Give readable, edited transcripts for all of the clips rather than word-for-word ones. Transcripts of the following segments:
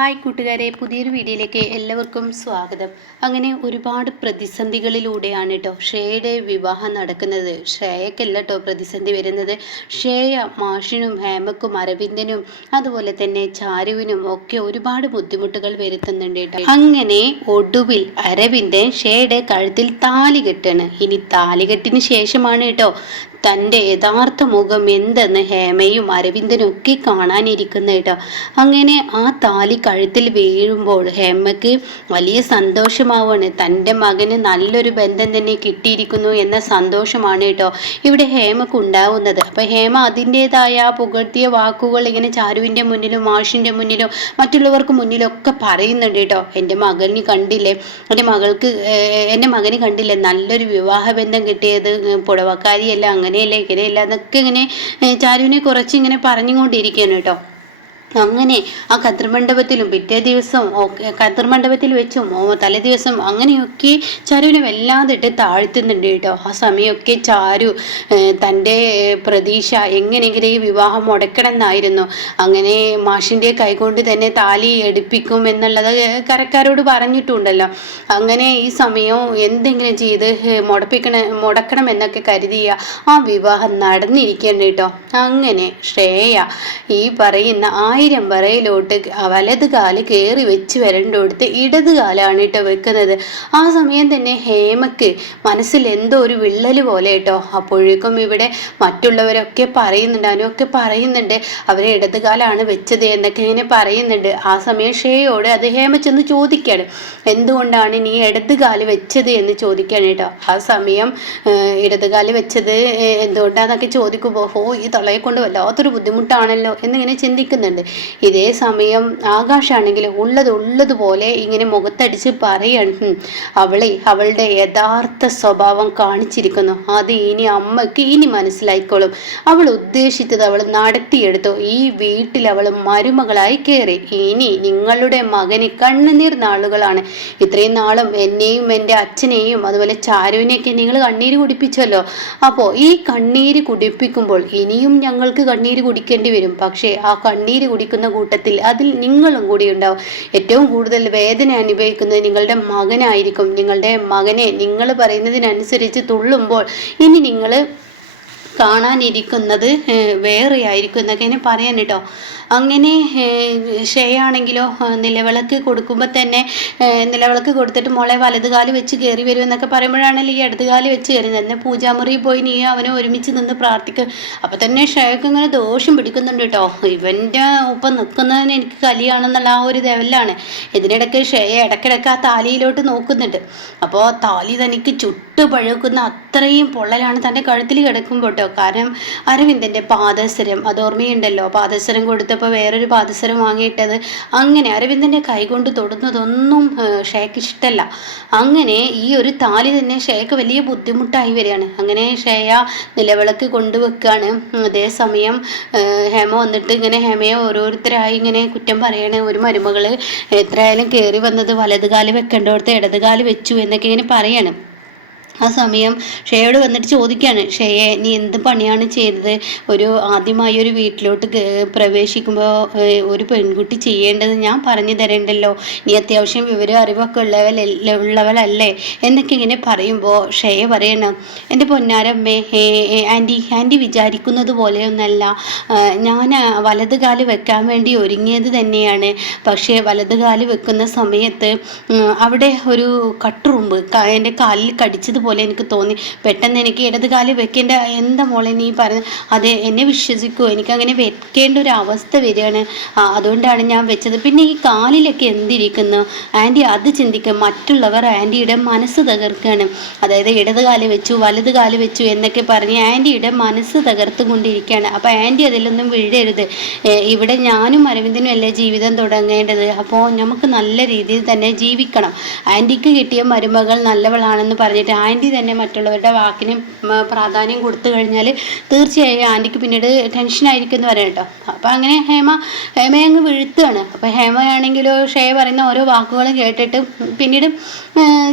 Hi കൂട്ടുകാരെ, പുതിയൊരു വീഡിയോയിലേക്ക് എല്ലാവർക്കും സ്വാഗതം. അങ്ങനെ ഒരുപാട് പ്രതിസന്ധികളിലൂടെയാണ് കേട്ടോ ശ്രേയയുടെ വിവാഹം നടക്കുന്നത്. ശ്രേയക്കല്ല കേട്ടോ പ്രതിസന്ധി വരുന്നത്. ശ്രേയ മാഷിനും ഹേമക്കും അരവിന്ദനും അതുപോലെ തന്നെ ചാരുവിനും ഒക്കെ ഒരുപാട് ബുദ്ധിമുട്ടുകൾ വരുത്തുന്നുണ്ട് കേട്ടോ. അങ്ങനെ ഒടുവിൽ അരവിന്ദൻ ശ്രേയയുടെ കഴുത്തിൽ താലി കെട്ടാണ്. ഇനി താലികെട്ടിന് ശേഷമാണ് കേട്ടോ തൻ്റെ യഥാർത്ഥ മുഖം എന്തെന്ന് ഹേമയും അരവിന്ദനും ഒക്കെ കാണാനിരിക്കുന്ന കേട്ടോ. അങ്ങനെ ആ താലി കഴുത്തിൽ വീഴുമ്പോൾ ഹേമയ്ക്ക് വലിയ സന്തോഷമാവാണ്. തൻ്റെ മകന് നല്ലൊരു ബന്ധം തന്നെ കിട്ടിയിരിക്കുന്നു എന്ന സന്തോഷമാണ് കേട്ടോ ഇവിടെ ഹേമക്ക് ഉണ്ടാവുന്നത്. അപ്പം ഹേമ അതിൻ്റെതായ പുകഴ്ത്തിയ വാക്കുകൾ ഇങ്ങനെ ചാരുവിൻ്റെ മുന്നിലും മാഷിൻ്റെ മുന്നിലും മറ്റുള്ളവർക്ക് മുന്നിലൊക്കെ പറയുന്നുണ്ട് കേട്ടോ. എൻ്റെ മകന് കണ്ടില്ലേ, എൻ്റെ മകന് കണ്ടില്ലേ നല്ലൊരു വിവാഹ ബന്ധം കിട്ടിയത്, പുടവക്കാരിയല്ല, അങ്ങനെയല്ല ഇങ്ങനെയല്ല എന്നൊക്കെ ഇങ്ങനെ ചാരുവിനെ കുറച്ച് ഇങ്ങനെ പറഞ്ഞുകൊണ്ടിരിക്കുകയാണ് കേട്ടോ. അങ്ങനെ ആ കതിർമണ്ഡപത്തിലും പിറ്റേ ദിവസം കതിർമണ്ഡപത്തിൽ വെച്ചും തലേ ദിവസം അങ്ങനെയൊക്കെ ചാരുവിനെ വല്ലാതിട്ട് താഴ്ത്തുന്നുണ്ട് കേട്ടോ. ആ സമയമൊക്കെ ചാരു തൻ്റെ പ്രതീക്ഷ എങ്ങനെയെങ്കിലും ഈ വിവാഹം മുടക്കണം എന്നായിരുന്നു. അങ്ങനെ മാഷിൻ്റെ കൈകൊണ്ട് തന്നെ താലി എടുപ്പിക്കും എന്നുള്ളത് കരക്കാരോട് പറഞ്ഞിട്ടുണ്ടല്ലോ. അങ്ങനെ ഈ സമയം എന്തെങ്കിലും ചെയ്ത് മുടക്കണം എന്നൊക്കെ കരുതിയ ആ വിവാഹം നടന്നിരിക്കേണ്ട കേട്ടോ. അങ്ങനെ ശ്രേയ ഈ പറയുന്ന 1000 വരയിലോട്ട് വലത് കാല് കയറി വെച്ച് വരണ്ടോടുത്ത് ഇടത് കാലാണ് കേട്ടോ വെക്കുന്നത്. ആ സമയം തന്നെ ഹേമക്ക് മനസ്സിൽ എന്തോ ഒരു വിള്ളല് പോലെ കേട്ടോ. അപ്പോഴേക്കും ഇവിടെ മറ്റുള്ളവരൊക്കെ പറയുന്നുണ്ട്, അവനൊക്കെ പറയുന്നുണ്ട് അവരെ ഇടത് കാലാണ് വെച്ചത് എന്നൊക്കെ ഇങ്ങനെ പറയുന്നുണ്ട്. ആ സമയം ശ്രേയയോട് അത് ഹേമ ചെന്ന് ചോദിക്കുകയാണ്, എന്തുകൊണ്ടാണ് നീ ഇടത് കാല് വെച്ചത് എന്ന് ചോദിക്കുകയാണ് കേട്ടോ. ആ സമയം ഇടത് കാല് വെച്ചത് എന്തുകൊണ്ടാന്നൊക്കെ ചോദിക്കുമ്പോൾ ഈ തളയെ കൊണ്ട് വല്ലാത്തൊരു ബുദ്ധിമുട്ടാണല്ലോ എന്നിങ്ങനെ ചിന്തിക്കുന്നുണ്ട്. ഇതേ സമയം ആകാശാണെങ്കിൽ ഉള്ളതുപോലെ ഇങ്ങനെ മുഖത്തടിച്ച് പറയാണ്, അവളുടെ യഥാർത്ഥ സ്വഭാവം കാണിച്ചിരിക്കുന്നു. അത് ഇനി അമ്മയ്ക്ക് ഇനി മനസ്സിലായിക്കോളും. അവൾ ഉദ്ദേശിച്ചത് അവൾ നടത്തിയെടുത്തു. ഈ വീട്ടിൽ അവൾ മരുമകളായി കയറി. ഇനി നിങ്ങളുടെ മകന് കണ്ണുനീർ നാളുകളാണ്. ഇത്രയും നാളും എന്നെയും എൻ്റെ അച്ഛനെയും അതുപോലെ ചാരുവിനെയൊക്കെ നിങ്ങൾ കണ്ണീര് കുടിപ്പിച്ചല്ലോ. അപ്പോൾ ഈ കണ്ണീര് കുടിപ്പിക്കുമ്പോൾ ഇനിയും ഞങ്ങൾക്ക് കണ്ണീര് കുടിക്കേണ്ടി വരും. പക്ഷേ ആ കണ്ണീര് കുടിക്കുന്ന കൂട്ടത്തിൽ അതിൽ നിങ്ങളും കൂടി ഉണ്ടാവും. ഏറ്റവും കൂടുതൽ വേദന അനുഭവിക്കുന്നത് നിങ്ങളുടെ മകനായിരിക്കും. നിങ്ങളുടെ മകനെ നിങ്ങൾ പറയുന്നതിനനുസരിച്ച് തുള്ളുമ്പോൾ ഇനി നിങ്ങൾ കാണാനിരിക്കുന്നത് വേറെ ആയിരിക്കും എന്നൊക്കെ ഇങ്ങനെ പറയാൻ കേട്ടോ. അങ്ങനെ ശ്രേയാണെങ്കിലോ നിലവിളക്ക് കൊടുക്കുമ്പോൾ തന്നെ നിലവിളക്ക് കൊടുത്തിട്ട് മോളെ വലതുകാല് വെച്ച് കയറി വരും എന്നൊക്കെ പറയുമ്പോഴാണല്ലോ ഈ ഇടതുകാല് വെച്ച് കയറുന്നത്. എന്നെ പൂജാമുറിയിൽ പോയി നീ അവനെ ഒരുമിച്ച് നിന്ന് പ്രാർത്ഥിക്കുക. അപ്പം തന്നെ ശ്രേയക്ക് ഇങ്ങനെ ദോഷം പിടിക്കുന്നുണ്ട് കേട്ടോ. ഇവൻ്റെ ഒപ്പം നിൽക്കുന്നതിന് എനിക്ക് കലിയാണെന്നുള്ള ആ ഒരു ലെവലാണ്. ഇതിനിടയ്ക്ക് ശ്രേയ ഇടയ്ക്കിടയ്ക്ക് ആ താലിയിലോട്ട് നോക്കുന്നുണ്ട്. അപ്പോൾ താലി തനിക്ക് ചുട്ടു പഴുക്കുന്ന അത്രയും പൊള്ളലാണ് തൻ്റെ കഴുത്തിൽ കിടക്കുമ്പോൾ കേട്ടോ. കാരണം അരവിന്ദൻ്റെ പാദസരം അത് ഓർമ്മയുണ്ടല്ലോ, പാദസരം കൊടുത്തപ്പോൾ വേറൊരു പാദസരം വാങ്ങിയിട്ടത്. അങ്ങനെ അരവിന്ദൻ്റെ കൈകൊണ്ട് തൊടുന്നതൊന്നും ശ്രേയക്ക് ഇഷ്ടമല്ല. അങ്ങനെ ഈ ഒരു താലി തന്നെ ശ്രേയക്ക് വലിയ ബുദ്ധിമുട്ടായി വരികയാണ്. അങ്ങനെ ശ്രേയ നിലവിളക്ക് കൊണ്ടുവെക്കുകയാണ്. അതേസമയം ഹേമ വന്നിട്ട് ഇങ്ങനെ ഹേമയെ ഓരോരുത്തരായി ഇങ്ങനെ കുറ്റം പറയണേ. ഒരു മരുമകള് എത്രയായാലും കയറി വന്നത് വലതുകാല് വെക്കേണ്ടോടത്ത് ഇടതുകാല് വെച്ചു എന്നൊക്കെ ഇങ്ങനെ പറയാണ്. ആ സമയം ഷേയോട് വന്നിട്ട് ചോദിക്കുകയാണ്, ഷേയെ നീ എന്ത് പണിയാണ് ചെയ്തത്? ആദ്യമായി ഒരു വീട്ടിലോട്ട് പ്രവേശിക്കുമ്പോൾ ഒരു പെൺകുട്ടി ചെയ്യേണ്ടത് ഞാൻ പറഞ്ഞു തരേണ്ടല്ലോ, നീ അത്യാവശ്യം വിവരം അറിവൊക്കെ ഉള്ളവളല്ലേ എന്നൊക്കെ ഇങ്ങനെ പറയുമ്പോൾ ഷേയ പറയണം, എൻ്റെ പൊന്നാരമ്മേ ആൻറ്റി വിചാരിക്കുന്നത് പോലെയൊന്നല്ല. ഞാൻ വലത് കാല് വെക്കാൻ വേണ്ടി ഒരുങ്ങിയത് തന്നെയാണ്. പക്ഷേ വലത് കാല് വെക്കുന്ന സമയത്ത് അവിടെ ഒരു കട്ടുറുമ്പ് എൻ്റെ കാലിൽ കടിച്ചതുപോലെ എനിക്ക് തോന്നി. പെട്ടെന്ന് എനിക്ക് ഇടത് കാല് വെക്കേണ്ട, എന്താ മോളെ നീ പറഞ്ഞത്? അതെ, എന്നെ വിശ്വസിക്കൂ, എനിക്കങ്ങനെ വെക്കേണ്ട ഒരു അവസ്ഥ വരികയാണ്. അതുകൊണ്ടാണ് ഞാൻ വെച്ചത്. പിന്നെ ഈ കാലിലൊക്കെ എന്തിരിക്കുന്നു ആൻറ്റി, അത് ചിന്തിക്കുക. മറ്റുള്ളവർ ആൻറ്റിയുടെ മനസ്സ് തകർക്കുകയാണ്. അതായത് ഇടത് കാല് വെച്ചു വലത് കാല് വെച്ചു എന്നൊക്കെ പറഞ്ഞ് ആൻറ്റിയുടെ മനസ്സ് തകർത്ത് കൊണ്ടിരിക്കുകയാണ്. അപ്പോൾ ആൻറ്റി അതിലൊന്നും വീഴരുത്. ഇവിടെ ഞാനും അരവിന്ദനും അല്ലേ ജീവിതം തുടങ്ങേണ്ടത്. അപ്പോൾ നമുക്ക് നല്ല രീതിയിൽ തന്നെ ജീവിക്കണം. ആൻറ്റിക്ക് കിട്ടിയ മരുമകൾ നല്ലവളാണെന്ന് പറഞ്ഞിട്ട് ആൻറ്റി തന്നെ മറ്റുള്ളവരുടെ വാക്കിന് പ്രാധാന്യം കൊടുത്തു കഴിഞ്ഞാൽ തീർച്ചയായും ആൻറ്റിക്ക് പിന്നീട് ടെൻഷനായിരിക്കും എന്ന് പറയാം കേട്ടോ. അപ്പോൾ അങ്ങനെ ഹേമയെ അങ്ങ് വീഴ്ത്തുകയാണ്. അപ്പോൾ ഹേമയാണെങ്കിലോ ശ്രേയ പറയുന്ന ഓരോ വാക്കുകളും കേട്ടിട്ട് പിന്നീട്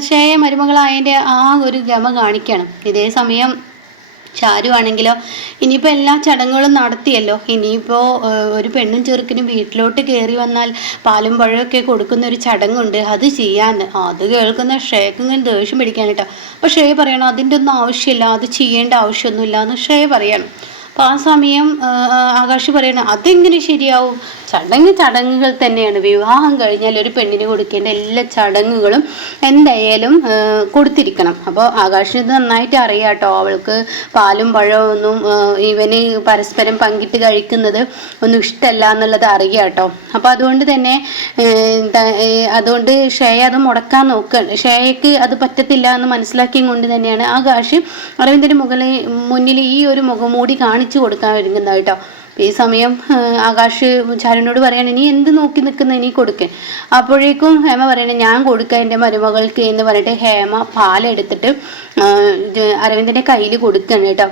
ശ്രേയ മരുമകളായതിൻ്റെ ആ ഒരു ഗമ കാണിക്കുകയാണ്. ഇതേ സമയം ചാരു ആണെങ്കിലോ ഇനിയിപ്പോൾ എല്ലാ ചടങ്ങുകളും നടത്തിയല്ലോ, ഇനിയിപ്പോൾ ഒരു പെണ്ണും ചെറുക്കനും വീട്ടിലോട്ട് കയറി വന്നാൽ പാലും പഴമൊക്കെ കൊടുക്കുന്ന ഒരു ചടങ്ങുണ്ട്, അത് ചെയ്യാന്ന്. അത് കേൾക്കുന്ന ശ്രേയക്ക് ഇങ്ങനെ ദേഷ്യം പിടിക്കാൻ കേട്ടോ. അപ്പോൾ ശ്രേയ പറയണം അതിൻ്റെ ഒന്നും ആവശ്യമില്ല, അത് ചെയ്യേണ്ട ആവശ്യമൊന്നുമില്ല എന്ന് ശ്രേയ പറയണം. അപ്പോൾ ആ സമയം ആകാശ് പറയണം അതെങ്ങനെ ശരിയാവും, ചടങ്ങുകൾ തന്നെയാണ്. വിവാഹം കഴിഞ്ഞാൽ ഒരു പെണ്ണിന് കൊടുക്കേണ്ട എല്ലാ ചടങ്ങുകളും എന്തായാലും കൊടുത്തിരിക്കണം. അപ്പോൾ ആകാശിന് ഇത് നന്നായിട്ട് അറിയാം കേട്ടോ. അവൾക്ക് പാലും പഴവും ഒന്നും ഇവന് പരസ്പരം പങ്കിട്ട് കഴിക്കുന്നത് ഒന്നും ഇഷ്ടമല്ല എന്നുള്ളത് അറിയാം കേട്ടോ. അപ്പോൾ അതുകൊണ്ട് തന്നെ അതുകൊണ്ട് ശ്രേയ അത് മുടക്കാൻ നോക്കുകയാണ്. ശ്രേയക്ക് അത് പറ്റത്തില്ല എന്ന് മനസ്സിലാക്കിയും കൊണ്ട് തന്നെയാണ് ആകാശ് അരവിന്ദന് മുന്നിൽ ഈ ഒരു മുഖംമൂടി കാണിച്ചു കൊടുക്കാൻ ഒരുങ്ങുന്നത് കേട്ടോ. ഈ സമയം ആകാശ് ചാരുവിനോട് പറയണേ നീ എന്ത് നോക്കി നിൽക്കുന്ന, നീ കൊടുക്കേ. അപ്പോഴേക്കും ഹേമ പറയണേ ഞാൻ കൊടുക്കാം എൻ്റെ മരുമകൾക്ക് എന്ന് പറഞ്ഞിട്ട് ഹേമ പാലെടുത്തിട്ട് അരവിന്ദൻ്റെ കയ്യിൽ കൊടുക്കണം കേട്ടോ.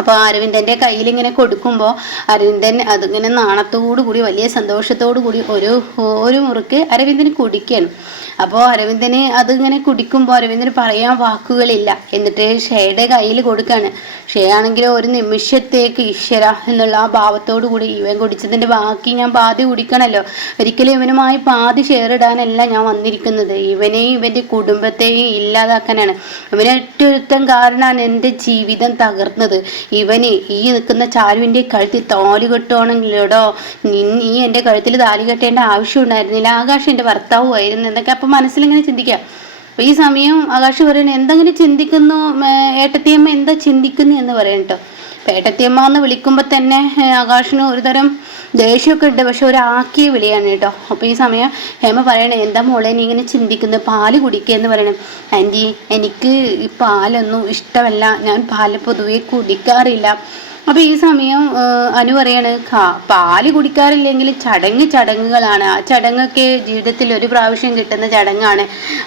അപ്പോൾ അരവിന്ദൻ്റെ കയ്യിൽ ഇങ്ങനെ കൊടുക്കുമ്പോൾ അരവിന്ദൻ അതിങ്ങനെ നാണത്തോടു കൂടി വലിയ സന്തോഷത്തോടു കൂടി ഒരു മുറുക്ക് അരവിന്ദന് കുടിക്കണം. അപ്പോൾ അരവിന്ദന് അതിങ്ങനെ കുടിക്കുമ്പോൾ അരവിന്ദന് പറയാൻ വാക്കുകളില്ല. എന്നിട്ട് ഷേയുടെ കയ്യിൽ കൊടുക്കുകയാണ്. ഷേ ആണെങ്കിലും ഒരു നിമിഷത്തേക്ക് ഈശ്വര എന്നുള്ള ആ ഭാവത്തോടു കൂടി ഇവൻ കുടിച്ചതിൻ്റെ ബാക്കി ഞാൻ പാതി കുടിക്കണമല്ലോ, ഒരിക്കലും ഇവനുമായി പാതി ഷെയർ ഇടാനല്ല ഞാൻ വന്നിരിക്കുന്നത്, ഇവനെയും ഇവൻ്റെ കുടുംബത്തെയും ഇല്ലാതാക്കാനാണ്. ഇവനൊറ്റൊരുത്തൻ കാരണമാണ് എൻ്റെ ജീവിതം തകർന്നത്. ഇവന് ഈ നിൽക്കുന്ന ചാരുവിൻ്റെ കഴുത്തിൽ താലി കെട്ടുവാണെങ്കിലോടോ, നീ എൻ്റെ കഴുത്തിൽ താലി കെട്ടേണ്ട ആവശ്യം ഉണ്ടായിരുന്നില്ല, ആകാശ് എൻ്റെ ഭർത്താവുമായിരുന്നു എന്നൊക്കെ അപ്പം മനസ്സിലിങ്ങനെ ചിന്തിക്കാം. അപ്പോൾ ഈ സമയം ആകാശ് പറയുന്നത് എന്തെങ്കിലും ചിന്തിക്കുന്നു, ഏട്ടത്തിയമ്മ എന്താ ചിന്തിക്കുന്നു എന്ന് പറയും കേട്ടോ. അപ്പം ഏട്ടത്തിയമ്മ എന്ന് വിളിക്കുമ്പോൾ തന്നെ ആകാശിന് ഒരു തരം ദേഷ്യമൊക്കെ ഉണ്ട്, പക്ഷെ ഒരാക്കിയ വിളിയാണ് കേട്ടോ. അപ്പോൾ ഈ സമയം ഹേമ പറയണേ എന്താ മോളെ നീ ഇങ്ങനെ ചിന്തിക്കുന്നത്, പാല് കുടിക്കുക എന്ന് പറയണം. ആൻറ്റി എനിക്ക് ഈ പാലൊന്നും ഇഷ്ടമല്ല, ഞാൻ പാല് പൊതുവെ കുടിക്കാറില്ല. അപ്പോൾ ഈ സമയം അനു പറയാണ് പാല് കുടിക്കാറില്ലെങ്കിൽ ചടങ്ങുകളാണ്, ആ ചടങ്ങൊക്കെ ജീവിതത്തിൽ ഒരു പ്രാവശ്യം കിട്ടുന്ന ചടങ്ങാണ്,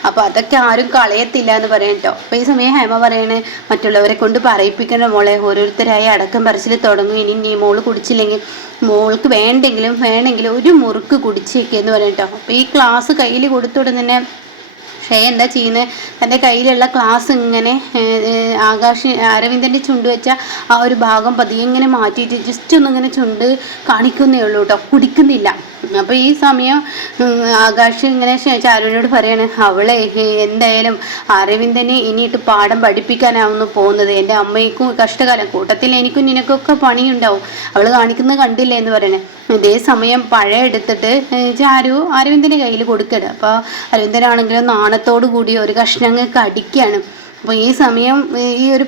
അപ്പോൾ അതൊക്കെ ആരും കളയത്തില്ല എന്ന് പറയും കേട്ടോ. അപ്പോൾ ഈ സമയം ഹേമ പറയണേ മറ്റുള്ളവരെ കൊണ്ട് പറയിപ്പിക്കണ മോളെ, ഓരോരുത്തരായി അടക്കം പറിച്ചിൽ തുടങ്ങും, ഇനി നീ മോള് കുടിച്ചില്ലെങ്കിൽ മോൾക്ക് വേണമെങ്കിലും ഒരു മുറുക്ക് കുടിച്ചേക്ക് എന്ന് പറയും കേട്ടോ. അപ്പോൾ ഈ ക്ലാസ് കയ്യിൽ കൊടുത്തുടൻ തന്നെ ശ്രേയ എന്താ ചെയ്യുന്നത്, തൻ്റെ കയ്യിലുള്ള ഗ്ലാസ് ഇങ്ങനെ അരവിന്ദൻ്റെ ചുണ്ട് വെച്ച ആ ഒരു ഭാഗം പതിയെ ഇങ്ങനെ മാറ്റിയിട്ട് ജസ്റ്റ് ഒന്നിങ്ങനെ ചുണ്ട് കാണിക്കുന്നേ ഉള്ളൂ കേട്ടോ, കുടിക്കുന്നില്ല. അപ്പോൾ ഈ സമയം ആകാശ് ഇങ്ങനെ ചാരുവിനോട് പറയാണ് അവളെ എന്തായാലും അരവിന്ദനെ ഇനിയിട്ട് പാഠം പഠിപ്പിക്കാനാവുന്നു പോകുന്നത്, എൻ്റെ അമ്മയ്ക്കും കഷ്ടകാലം കൂട്ടത്തിൽ എനിക്കും നിനക്കൊക്കെ പണിയുണ്ടാവും, അവൾ കാണിക്കുന്നത് കണ്ടില്ലേ എന്ന് പറയണേ. ഇതേ സമയം പഴം എടുത്തിട്ട് ചാരു അരവിന്ദൻ്റെ കയ്യിൽ കൊടുക്കണം. അപ്പോൾ അരവിന്ദനാണെങ്കിലും നാണത്തോടു കൂടി ഒരു കഷ്ണം കടിക്കുകയാണ്. അപ്പോൾ ഈ സമയം ഈ ഒരു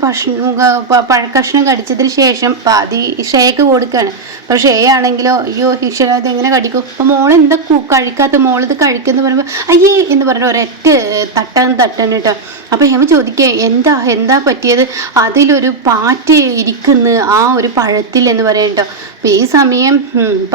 പഴക്കഷ്ണം കടിച്ചതിന് ശേഷം പാതി ഷേക്ക് കൊടുക്കുകയാണ്. അപ്പോൾ ഷേ ആണെങ്കിലോ അയ്യോ ഈശ്വര അതെങ്ങനെ കടിക്കും, അപ്പോൾ മോളെന്താ കഴിക്കാത്ത, മോളിത് കഴിക്കുമെന്ന് പറയുമ്പോൾ അയ്യേ എന്ന് പറഞ്ഞിട്ട് ഒരൊറ്റ തട്ടൻ കേട്ടോ. അപ്പോൾ ഹേമ ചോദിക്കുക എന്താ പറ്റിയത്, അതിലൊരു പാറ്റ ഇരിക്കുന്നു ആ ഒരു പഴത്തിൽ എന്ന് പറയും കേട്ടോ. അപ്പോൾ ഈ സമയം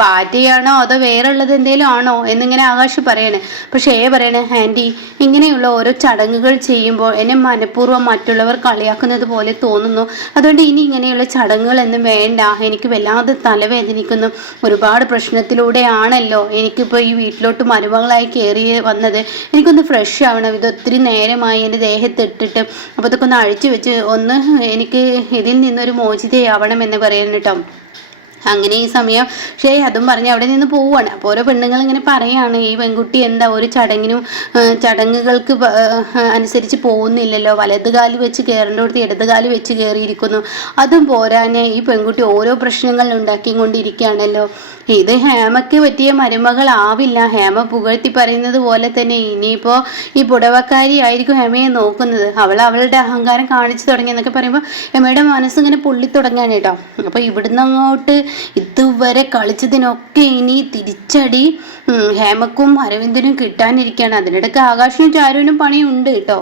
പാറ്റയാണോ അതോ വേറെ ഉള്ളത് എന്തെങ്കിലും ആണോ എന്നിങ്ങനെ ആകാശ് പറയണേ. അപ്പോൾ ഷേ പറയണേ ആൻറ്റി ഇങ്ങനെയുള്ള ഓരോ ചടങ്ങുകൾ ചെയ്യുമ്പോൾ എന്നെ മനഃപൂർവ്വം മറ്റുള്ളവർ കളിയാക്കുന്നത് പോലെ തോന്നുന്നു, അതുകൊണ്ട് ഇനി ഇങ്ങനെയുള്ള ചടങ്ങുകളൊന്നും വേണ്ട, എനിക്ക് വല്ലാതെ തലവേദനിക്കുന്നു, ഒരുപാട് പ്രശ്നത്തിലൂടെയാണല്ലോ എനിക്കിപ്പോൾ ഈ വീട്ടിലോട്ട് മരുമകളായി കയറി വന്നത്, എനിക്കൊന്ന് ഫ്രഷ് ആവണം, ഇത് ഒത്തിരി നേരമായി എൻ്റെ ദേഹത്തിട്ടിട്ട്, അപ്പോൾ ഇതൊക്കെ ഒന്ന് അഴിച്ചു വെച്ച് ഒന്ന് എനിക്ക് ഇതിൽ നിന്നൊരു മോചിതയാവണം എന്ന് പറയുന്നു കേട്ടോ. അങ്ങനെ ഈ സമയം പക്ഷേ അതും പറഞ്ഞ് അവിടെ നിന്ന് പോവുകയാണ്. അപ്പോൾ ഓരോ പെണ്ണുങ്ങൾ ഇങ്ങനെ പറയാണ് ഈ പെൺകുട്ടി എന്താ ഒരു ചടങ്ങുകൾക്ക് അനുസരിച്ച് പോകുന്നില്ലല്ലോ, വലതുകാല് വെച്ച് കയറേണ്ടടുത്ത് ഇടതുകാല് വെച്ച് കയറിയിരിക്കുന്നു, അതും പോരാഞ്ഞ് ഈ പെൺകുട്ടി ഓരോ പ്രശ്നങ്ങൾ ഉണ്ടാക്കിക്കൊണ്ടിരിക്കുകയാണല്ലോ, ഇത് ഹേമയ്ക്ക് പറ്റിയ മരുമകളാവില്ല, ഹേമ പുകഴ്ത്തി പറയുന്നത് പോലെ തന്നെ ഇനിയിപ്പോൾ ഈ പുടവക്കാരി ആയിരിക്കും ഹേമയെ നോക്കുന്നത്, അവളുടെ അഹങ്കാരം കാണിച്ചു തുടങ്ങിയെന്നൊക്കെ പറയുമ്പോൾ ഹേമയുടെ മനസ്സിങ്ങനെ പൊള്ളി തുടങ്ങുകയാണ് കേട്ടോ. അപ്പോൾ ഇവിടുന്ന് അങ്ങോട്ട് ഇതുവരെ കളിച്ചതിനൊക്കെ ഇനി തിരിച്ചടി ഹേമക്കും അരവിന്ദനും കിട്ടാനിരിക്കുകയാണ്. അതിനിടയ്ക്ക് ആകാശിനും ചാരുവിനും പണിയുണ്ട് കേട്ടോ.